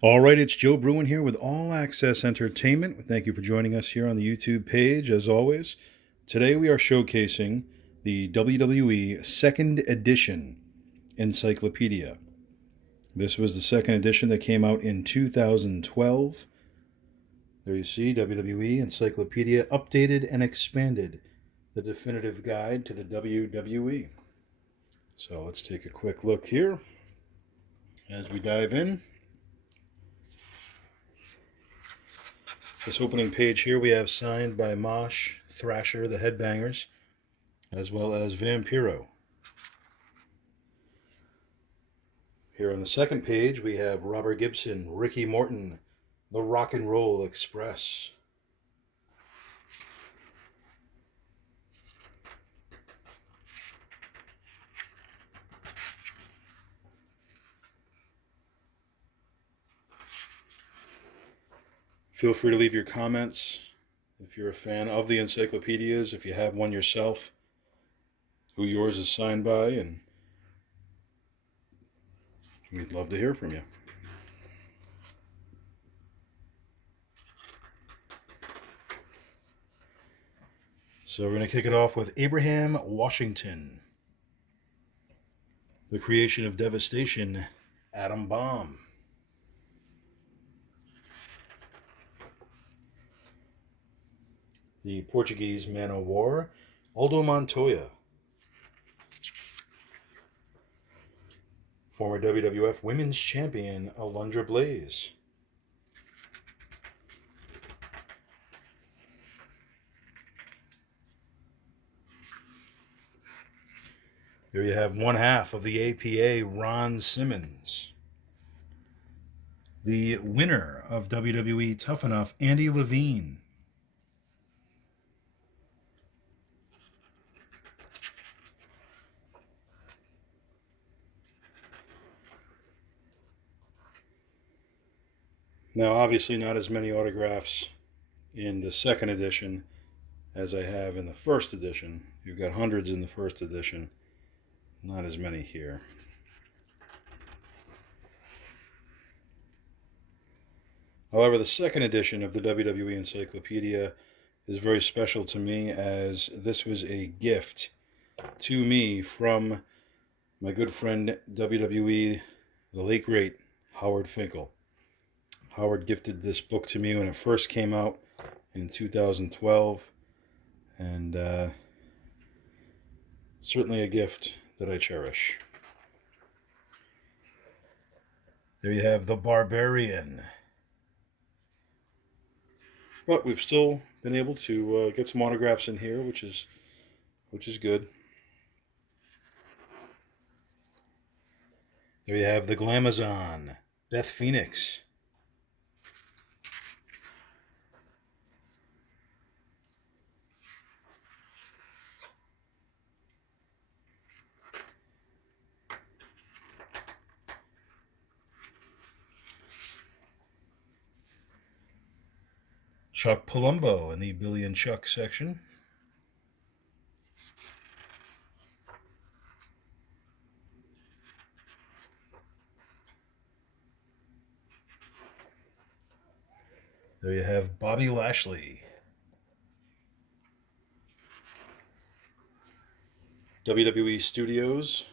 All right, it's Joe Bruin here with All Access Entertainment. Thank you for joining us here on the YouTube page, as always. Today we are showcasing the WWE Second Edition Encyclopedia. This was the second edition that came out in 2012. There you see WWE Encyclopedia updated and expanded, the definitive guide to the WWE. So let's take a quick look here as we dive in. This opening page here we have signed by Mosh, Thrasher, the Headbangers, as well as Vampiro. Here on the second page we have Robert Gibson, Ricky Morton, the Rock and Roll Express. Feel free to leave your comments if you're a fan of the encyclopedias, if you have one yourself, who yours is signed by, and we'd love to hear from you. So we're going to kick it off with Abraham Washington. The creation of devastation, Atom Bomb. The Portuguese man o' war, Aldo Montoya. Former WWF Women's Champion, Alundra Blaze. There you have one half of the APA, Ron Simmons. The winner of WWE Tough Enough, Andy Levine. Now, obviously not as many autographs in the second edition as I have in the first edition. You've got hundreds in the first edition, not as many here. However, the second edition of the WWE Encyclopedia is very special to me, as this was a gift to me from my good friend WWE, the late great Howard Finkel. Howard gifted this book to me when it first came out in 2012, and certainly a gift that I cherish. There you have the Barbarian. But we've still been able to get some autographs in here, which is good. There you have the Glamazon, Beth Phoenix. Chuck Palumbo in the Billy and Chuck section. There you have Bobby Lashley. WWE Studios,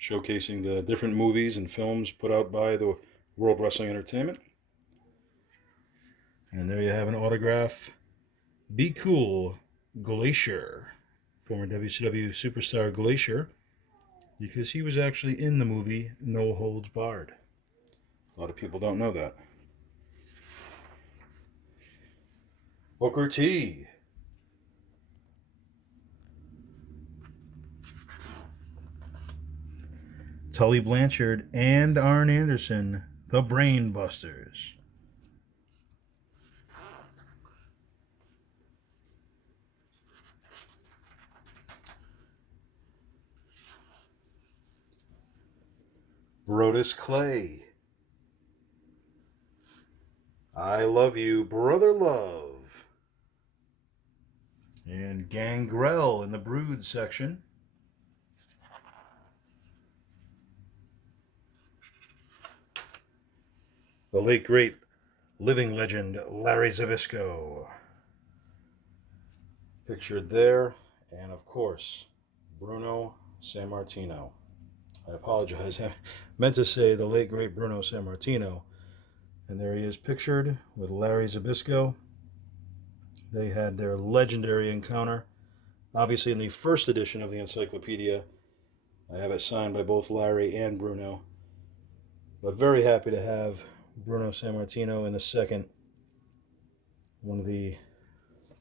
showcasing the different movies and films put out by the World Wrestling Entertainment. And there you have an autograph. Be Cool, Glacier. Former WCW superstar Glacier, because he was actually in the movie No Holds Barred. A lot of people don't know that. Booker T. Tully Blanchard and Arn Anderson, the Brain Busters. Brodus Clay. I Love You, Brother Love. And Gangrel in the Brood section. The late great living legend Larry Zbyszko, pictured there, and of course Bruno Sammartino. I apologize. I meant to say the late great Bruno Sammartino, and there he is pictured with Larry Zbyszko. They had their legendary encounter. Obviously, in the first edition of the Encyclopedia, I have it signed by both Larry and Bruno. But very happy to have Bruno Sammartino in the second. One of the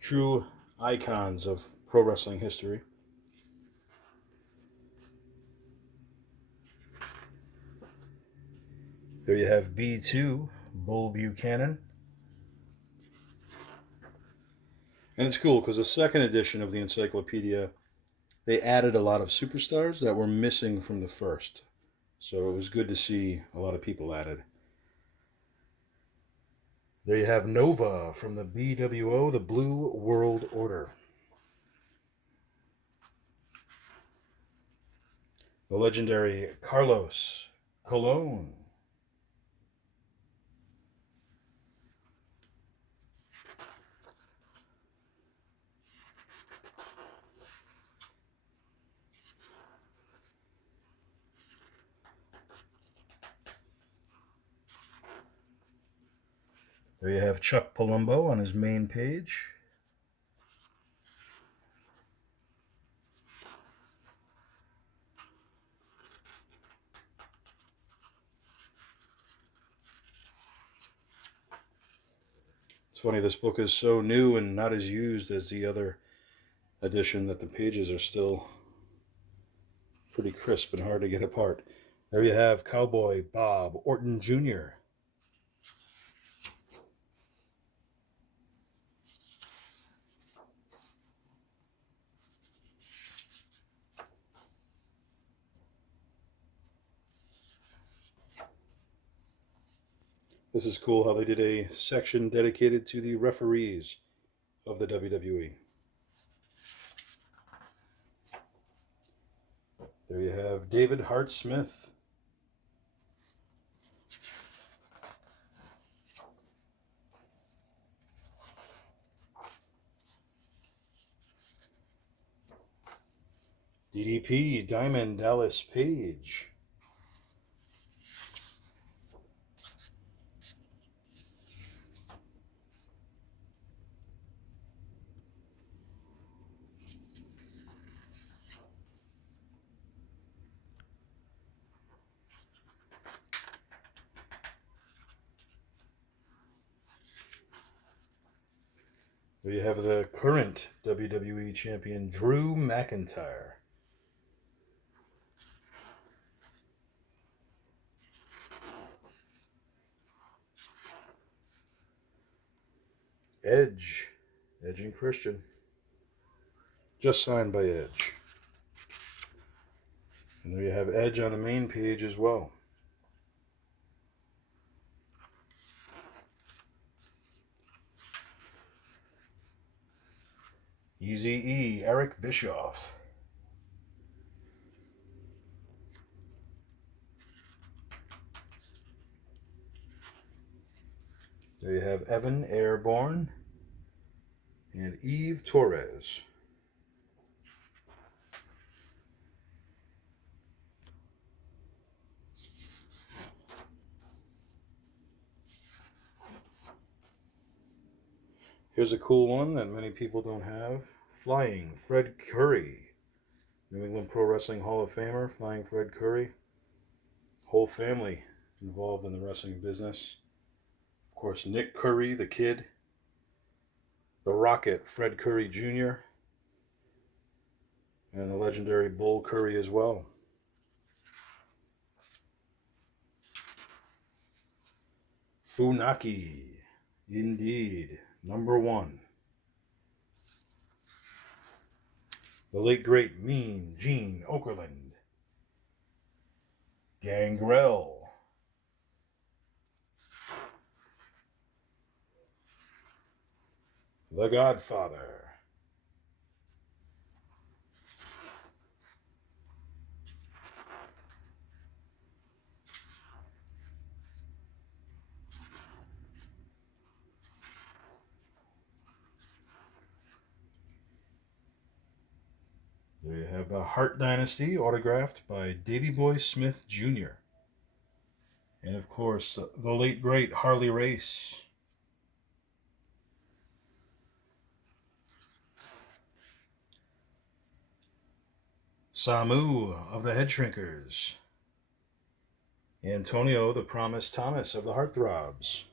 true icons of pro wrestling history. There you have B2, Bull Buchanan. And it's cool because the second edition of the Encyclopedia, they added a lot of superstars that were missing from the first. So it was good to see a lot of people added. There you have Nova from the BWO, the Blue World Order. The legendary Carlos Colon. There you have Chuck Palumbo on his main page. It's funny, this book is so new and not as used as the other edition that the pages are still pretty crisp and hard to get apart. There you have Cowboy Bob Orton Jr. This is cool how they did a section dedicated to the referees of the WWE. There you have David Hart Smith. DDP Diamond Dallas Page. There you have the current WWE Champion, Drew McIntyre. Edge and Christian. Just signed by Edge. And there you have Edge on the main page as well. Eazy-E, Eric Bischoff. There you have Evan Airborne and Eve Torres. Here's a cool one that many people don't have. Flying Fred Curry. New England Pro Wrestling Hall of Famer, Flying Fred Curry. Whole family involved in the wrestling business. Of course, Nick Curry, the kid. The Rocket, Fred Curry Jr. And the legendary Bull Curry as well. Funaki, indeed, #1. The late great Mean Gene Okerlund. Gangrel. The Godfather. the Hart Dynasty, autographed by Davy Boy Smith Jr. And of course, the late great Harley Race. Samu of the Head Shrinkers. Antonio the Promise Thomas of the Heartthrobs.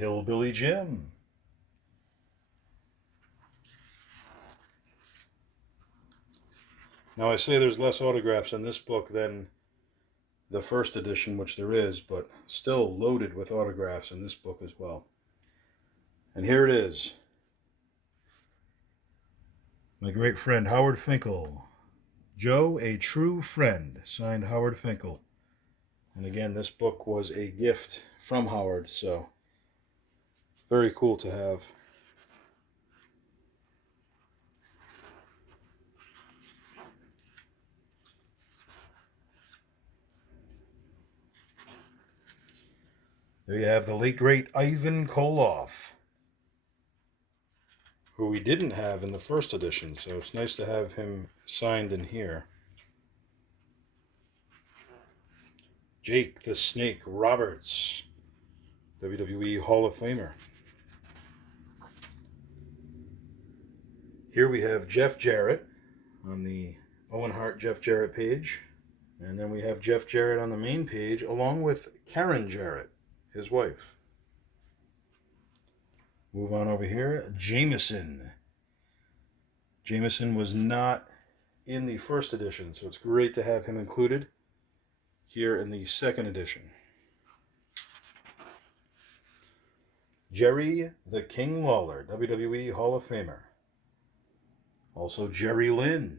Hillbilly Jim. Now I say there's less autographs in this book than the first edition, which there is, but still loaded with autographs in this book as well. And here it is. My great friend Howard Finkel. Joe, a True Friend, signed Howard Finkel. And again, this book was a gift from Howard, so very cool to have. There you have the late great Ivan Koloff, who we didn't have in the first edition, so it's nice to have him signed in here. Jake the Snake Roberts, WWE Hall of Famer. Here we have Jeff Jarrett on the Owen Hart Jeff Jarrett page. And then we have Jeff Jarrett on the main page, along with Karen Jarrett, his wife. Move on over here. Jameson. Jameson was not in the first edition, so it's great to have him included here in the second edition. Jerry the King Lawler, WWE Hall of Famer. Also Jerry Lynn.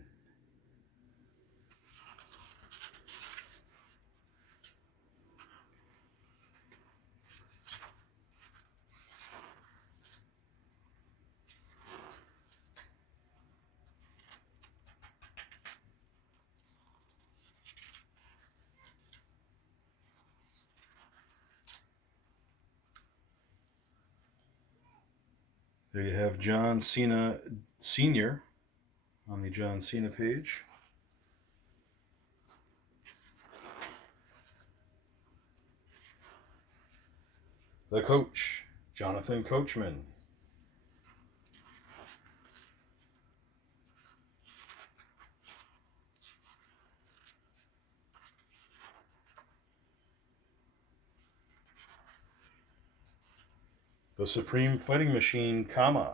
There you have John Cena Sr. on the John Cena page. The Coach, Jonathan Coachman. The Supreme Fighting Machine, Kama.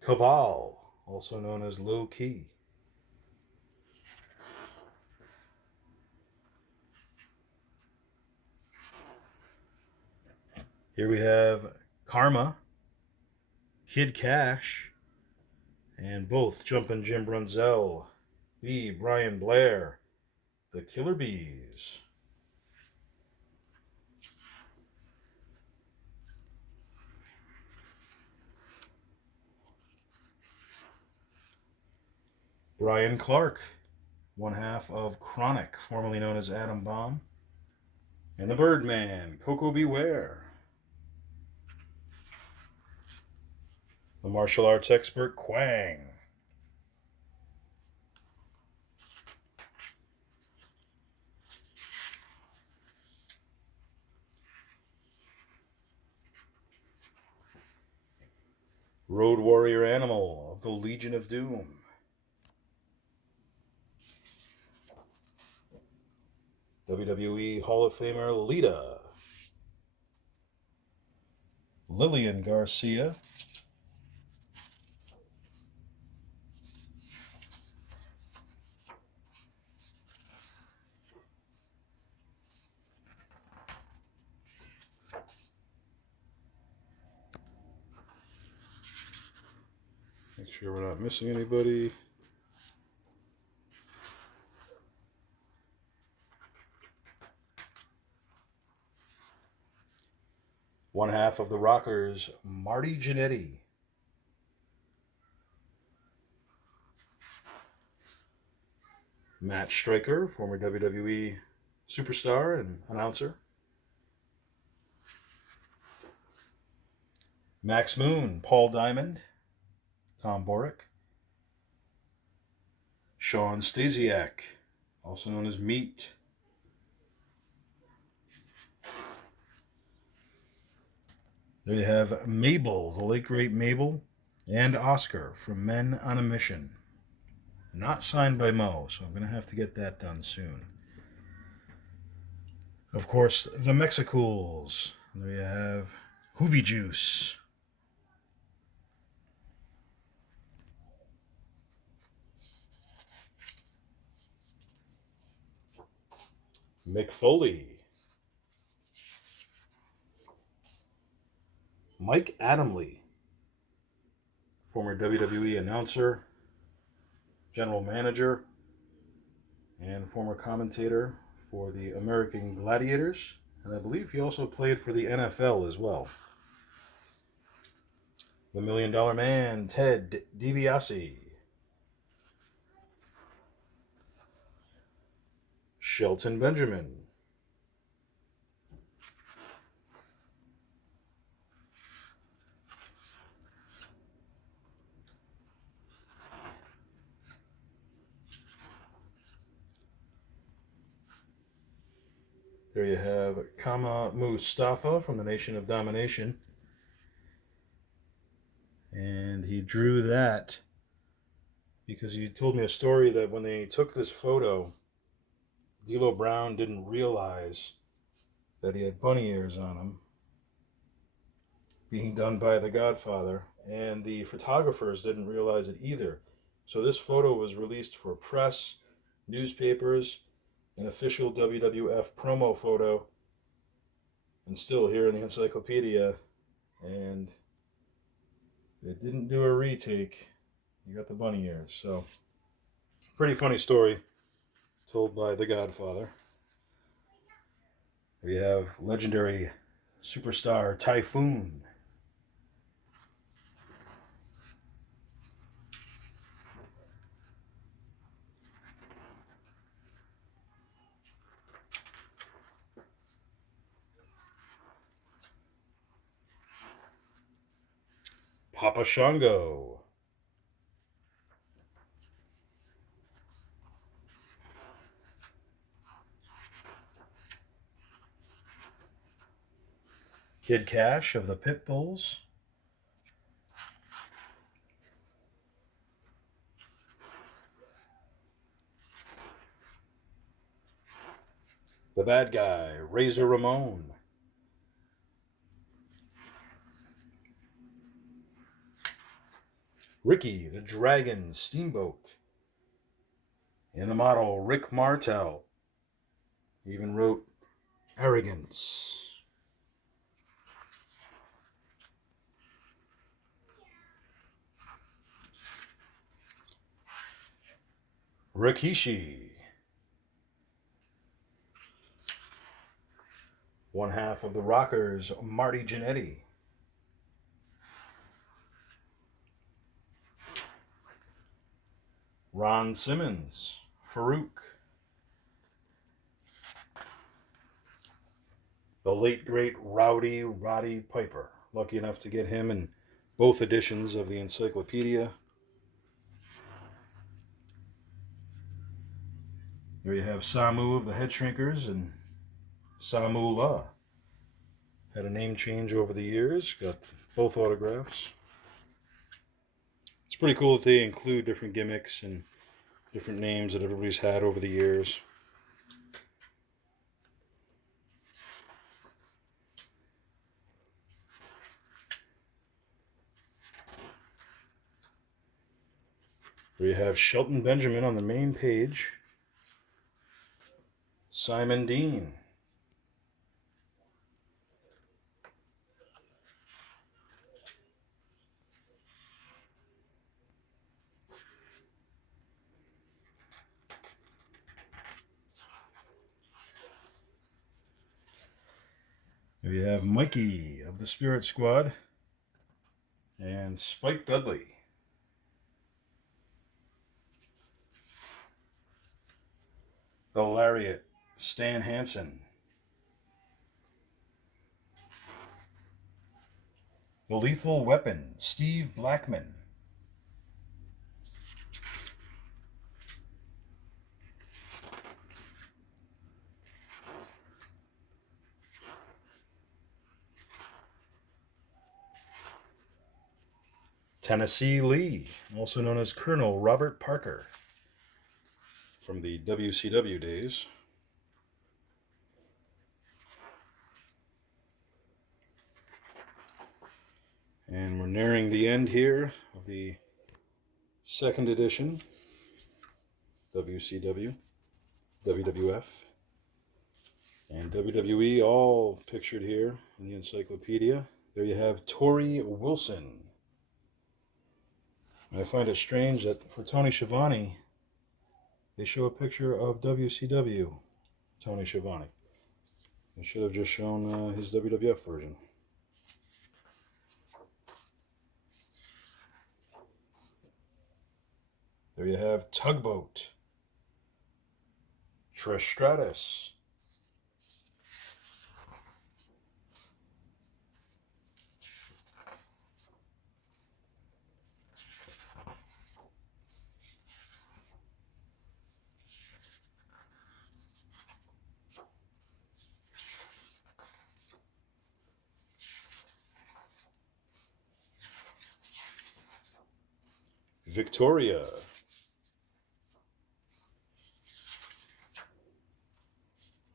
Kaval, also known as Low Key. Here we have Karma, Kid Cash, and both Jumpin' Jim Brunzell, the Brian Blair, the Killer Bees. Brian Clark, one half of Chronic, formerly known as Atom Bomb. And the Birdman, Coco Beware. The martial arts expert, Quang. Road Warrior Animal of the Legion of Doom. WWE Hall of Famer Lita. Lillian Garcia. Make sure we're not missing anybody. One half of the Rockers, Marty Jannetty. Matt Stryker, former WWE superstar and announcer. Max Moon, Paul Diamond, Tom Borick. Sean Stasiak, also known as Meat. There you have Mabel, the late great Mabel, and Oscar from Men on a Mission. Not signed by Mo, so I'm going to have to get that done soon. Of course, the Mexicools. There you have Hoovy Juice. Mick Foley. Mike Adamle, former WWE announcer, general manager, and former commentator for the American Gladiators. And I believe he also played for the NFL as well. The $1 Million Man, Ted DiBiase. Shelton Benjamin. There you have Kama Mustafa from the Nation of Domination. And he drew that because he told me a story that when they took this photo, D'Lo Brown didn't realize that he had bunny ears on him, being done by the Godfather, and the photographers didn't realize it either. So this photo was released for press, newspapers, an official WWF promo photo, and still here in the Encyclopedia, and they didn't do a retake. You got the bunny ears. So pretty funny story told by the Godfather. We have legendary superstar Typhoon. Papa Shango. Kid Cash of the Pitbulls. The Bad Guy, Razor Ramon. Ricky the Dragon Steamboat. And the model, Rick Martel. He even wrote Arrogance. Rikishi. One half of the Rockers, Marty Jannetty. Ron Simmons, Farouk. The late great Rowdy Roddy Piper. Lucky enough to get him in both editions of the Encyclopedia. Here you have Samu of the Head Shrinkers and Samu La. Had a name change over the years. Got both autographs. It's pretty cool that they include different gimmicks and different names that everybody's had over the years. There you have Shelton Benjamin on the main page. Simon Dean. There you have Mikey of the Spirit Squad and Spike Dudley. The Lariat, Stan Hansen. The Lethal Weapon, Steve Blackman. Tennessee Lee, also known as Colonel Robert Parker, from the WCW days. And we're nearing the end here of the second edition WCW, WWF, and WWE, all pictured here in the Encyclopedia. There you have Torrie Wilson. And I find it strange that for Tony Schiavone, they show a picture of WCW Tony Schiavone. They should have just shown his WWF version. There you have Tugboat, Trish Stratus, Victoria,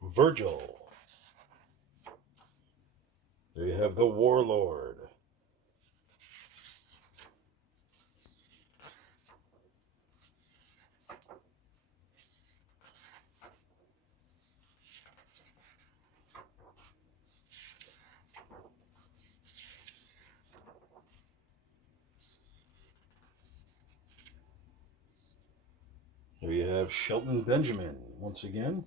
Virgil. There you have the Warlord. There you have Shelton Benjamin once again.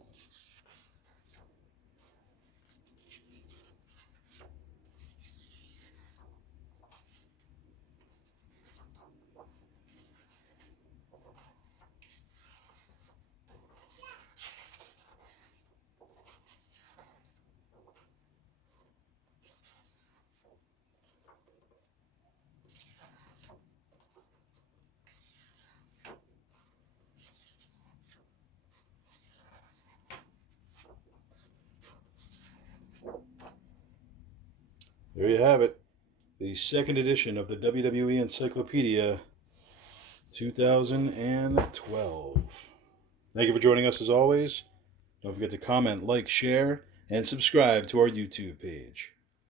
There you have it, the second edition of the WWE Encyclopedia 2012. Thank you for joining us as always. Don't forget to comment, like, share, and subscribe to our YouTube page.